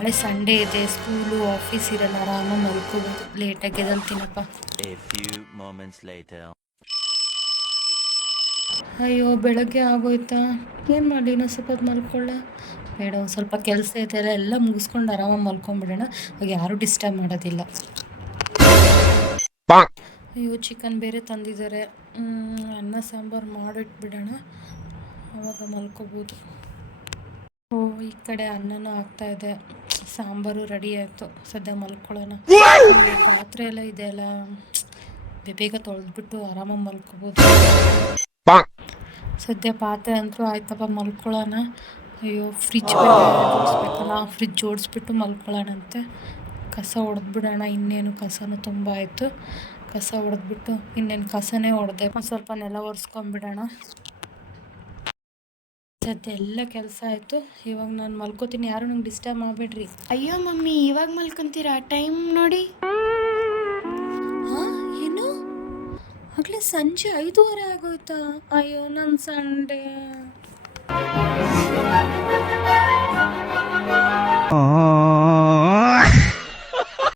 ನಾಳೆ ಸಂಡೇ ಇದೆ, school office ಇರಲ್ಲ, ಆರಾಮಾಗಿ ಮಲ್ಕೋಬೋದು. ಲೇಟಾಗಿ ಎದ್ದೇಳ್ತೀನಪ್ಪ. ಅಯ್ಯೋ ಬೆಳಗ್ಗೆ ಆಗೋಯ್ತಾ, ಏನು ಮಾಡಲಿ, ಇನ್ನೂ ಸ್ವಲ್ಪ ಹೊತ್ತು ಮಲ್ಕೊಳ್ಳ ಬೇಡ. ಒಂದು ಸ್ವಲ್ಪ ಕೆಲಸ ಐತೆ ಎಲ್ಲ ಮುಗಿಸ್ಕೊಂಡು ಆರಾಮಾಗಿ ಮಲ್ಕೊಂಡ್ಬಿಡೋಣ. ಅವಾಗ ಯಾರೂ ಡಿಸ್ಟರ್ಬ್ ಮಾಡೋದಿಲ್ಲ. ಅಯ್ಯೋ ಚಿಕನ್ ಬೇರೆ ತಂದಿದ್ದಾರೆ. ಅನ್ನ ಸಾಂಬಾರು ಮಾಡಿಟ್ಬಿಡೋಣ, ಆವಾಗ ಮಲ್ಕೋಬೋದು. ಈ ಕಡೆ ಅನ್ನನೂ ಆಗ್ತಾಯಿದೆ, ಸಾಂಬಾರು ರೆಡಿ ಆಯಿತು. ಸದ್ಯ ಮಲ್ಕೊಳ್ಳೋಣ. ಪಾತ್ರೆ ಎಲ್ಲ ಇದೆಯಲ್ಲ, ಬೇಗ ತೊಳೆದ್ಬಿಟ್ಟು ಆರಾಮಾಗಿ ಮಲ್ಕೋಬೋದು. ಸದ್ಯ ಪಾತ್ರೆ ಅಂತೂ ಆಯ್ತಪ್ಪ, ಮಲ್ಕೊಳ್ಳೋಣ. ಅಯ್ಯೋ ಫ್ರಿಜ್ ಜೋಡಿಸ್ಬೇಕಲ್ಲ, ಫ್ರಿಜ್ ಜೋಡಿಸ್ಬಿಟ್ಟು ಮಲ್ಕೊಳ್ಳೋಣಂತೆ. ಕಸ ಹೊಡೆದ್ಬಿಡೋಣ, ಇನ್ನೇನು ಕಸನೂ ತುಂಬ ಆಯಿತು. ಕಸ ಹೊಡೆದ್ಬಿಟ್ಟು ಇನ್ನೇನು ಕಸನೇ ಹೊಡೆದೆ, ಒಂದು ಸ್ವಲ್ಪ ನೆಲ ಒರೆಸ್ಕೊಂಬಿಡೋಣ. ಸದ್ಯ ಎಲ್ಲ ಕೆಲಸ ಆಯಿತು. ಇವಾಗ ನಾನು ಮಲ್ಕೋತೀನಿ, ಯಾರು ನಂಗೆ ಡಿಸ್ಟರ್ಬ್ ಮಾಡಬೇಡ್ರಿ. ಅಯ್ಯೋ ಮಮ್ಮಿ, ಇವಾಗ ಮಲ್ಕೊಂತೀರಾ? ಟೈಮ್ ನೋಡಿ. ಹಾಂ, ಏನು ಆಗಲೇ ಸಂಜೆ 5:30 ಆಗೋಯ್ತಾ? ಅಯ್ಯೋ ನನ್ನ ಸಂಡೇ.